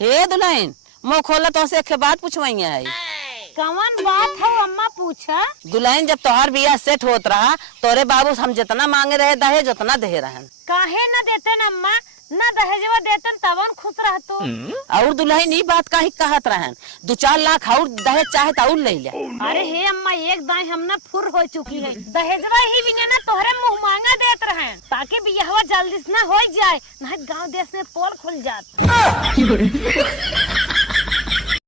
हे दुल्हन मुँह खोला तो से बात पूछवाई है। कौन बात है अम्मा पूछा? दुल्हन जब तोहार बियाह सेट होत रहा तोरे बाबू हम जितना मांगे रहे दहेज उतना दे रहन। काहे न देते न अम्मा, न दहेजवा देतन तवन खुश रहतो। और दुल्हन ई बात काहे कहत रहन 2-4 लाख और दहेज चाहे तो और ले ले। अरे हे अम्मा एक दाई हमने फुर हो चुकी है, दहेजवा ही बिना ना तोहरे मुँह मांगा देत रहे ताकि बियाहवा जल्दी से न हो जाए, नहीं गाँव देश में पोल खुल जात।